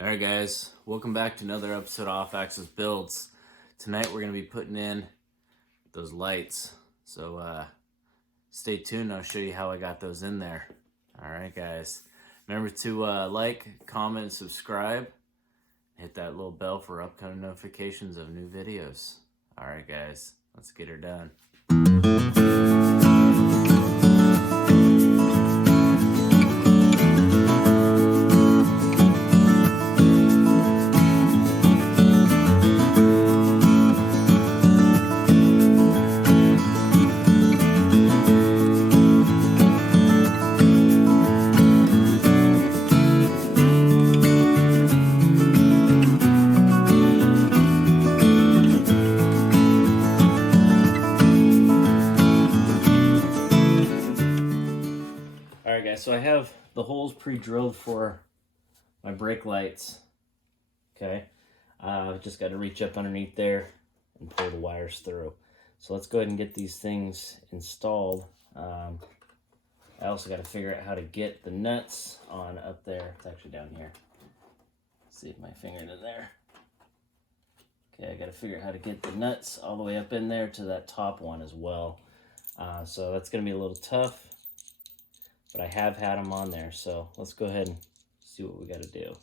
Alright guys, welcome back to another episode of Off Axis Builds. Tonight we're going to be putting in those lights, so stay tuned. I'll show you how I got those in there. Alright guys, remember to like, comment, and subscribe. Hit that little bell for upcoming notifications of new videos. Alright guys, let's get her done. Alright guys, so I have the holes pre-drilled for my brake lights. Okay, I've just got to reach up underneath there and pull the wires through. So let's go ahead and get these things installed. I also got to figure out how to get the nuts on up there. It's actually down here. Let's see if my finger's in there. Okay, I got to figure out how to get the nuts all the way up in there to that top one as well. So that's going to be a little tough, but I have had them on there. So let's go ahead and see what we got to do.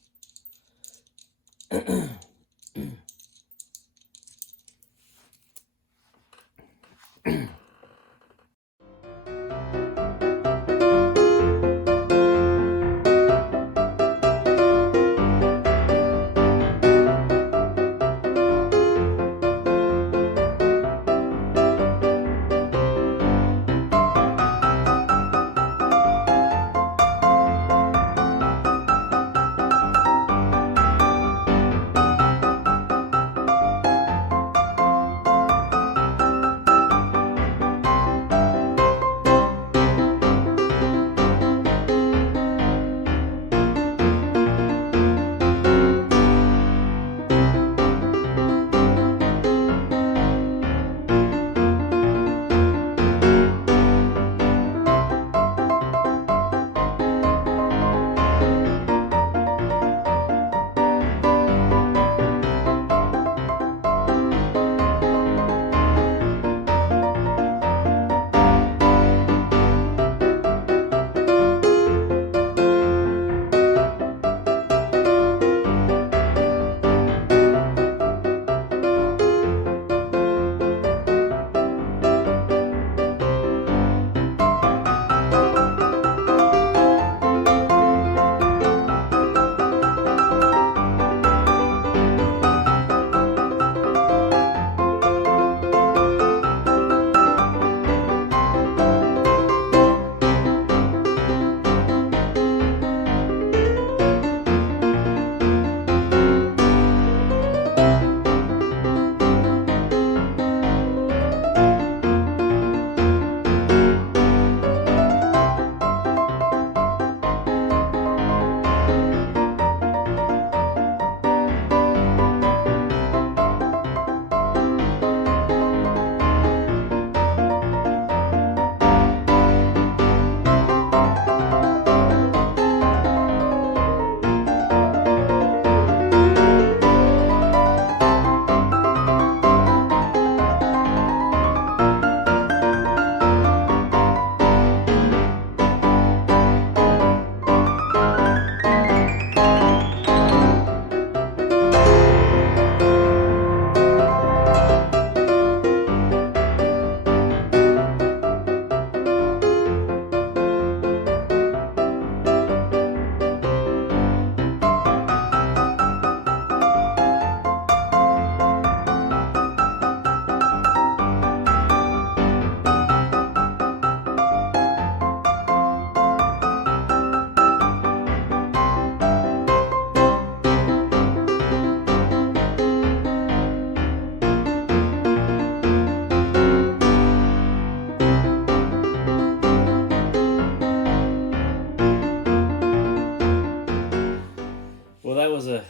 Well, that was a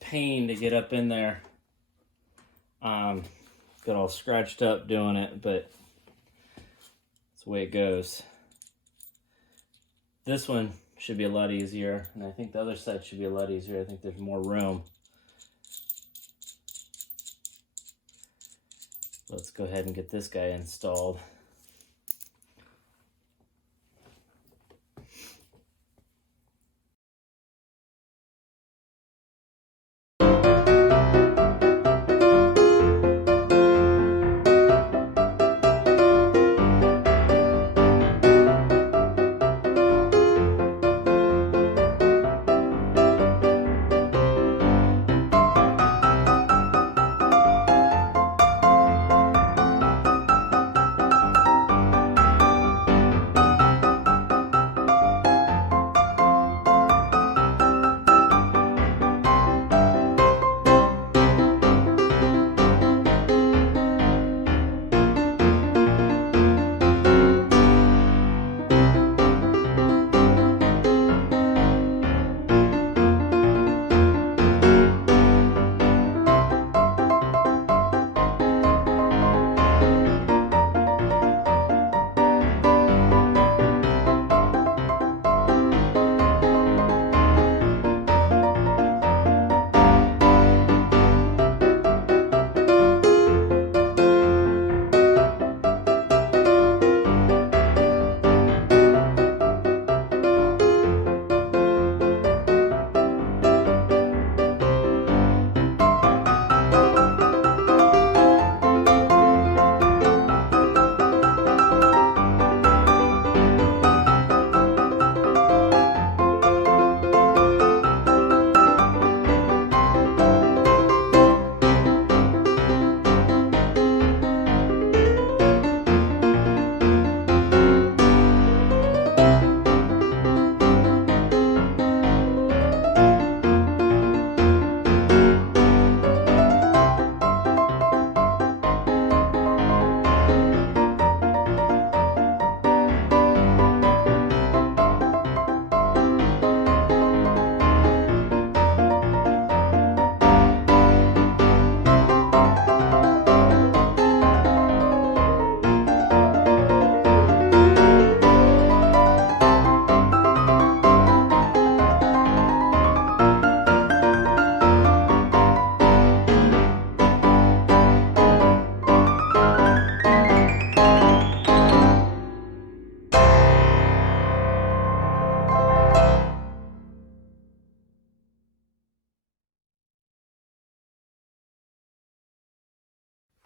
pain to get up in there. Got all scratched up doing it, but that's the way it goes. This one should be a lot easier. And I think the other side should be a lot easier. I think there's more room. Let's go ahead and get this guy installed.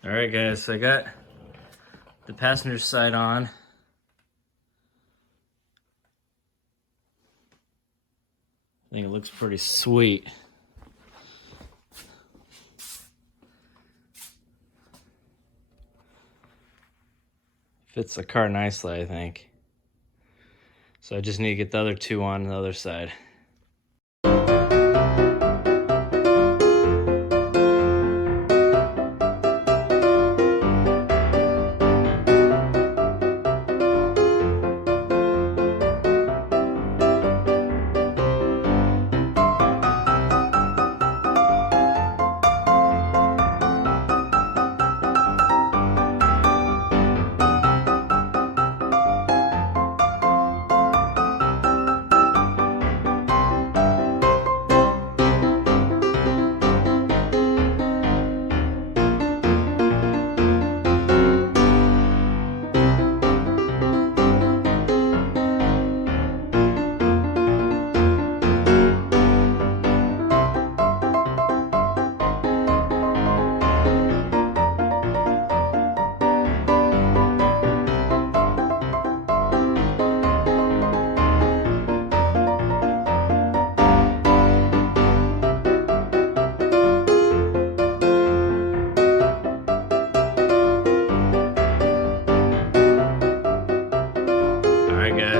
All right, guys, so I got the passenger side on. I think it looks pretty sweet. Fits the car nicely, I think. So I just need to get the other two on the other side.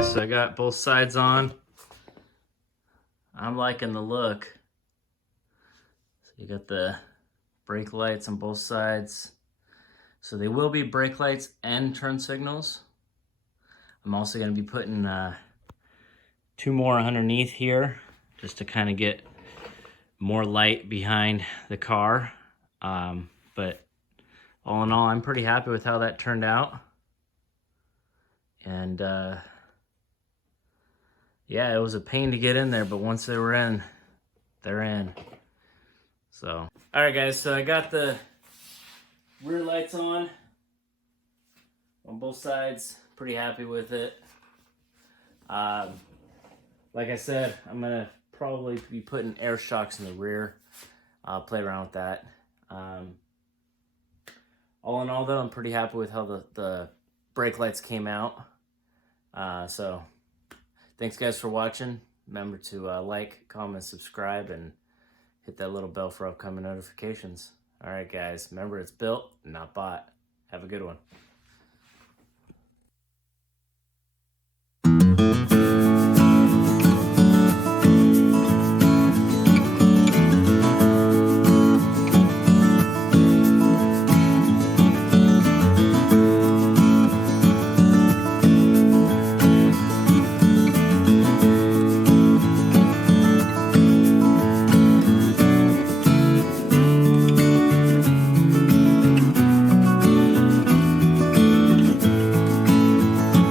So I got both sides on. I'm liking the look. So you got the brake lights on both sides. So they will be brake lights and turn signals. I'm also going to be putting two more underneath here just to kind of get more light behind the car. But all in all, I'm pretty happy with how that turned out. And yeah, it was a pain to get in there, but once they were in, they're in. So, all right, guys. So I got the rear lights on both sides. Pretty happy with it. Like I said, I'm gonna probably be putting air shocks in the rear. I'll play around with that. All in all, though, I'm pretty happy with how the brake lights came out. So, thanks guys for watching. Remember to like, comment, subscribe, and hit that little bell for upcoming notifications. All right, guys. Remember, it's built, not bought. Have a good one.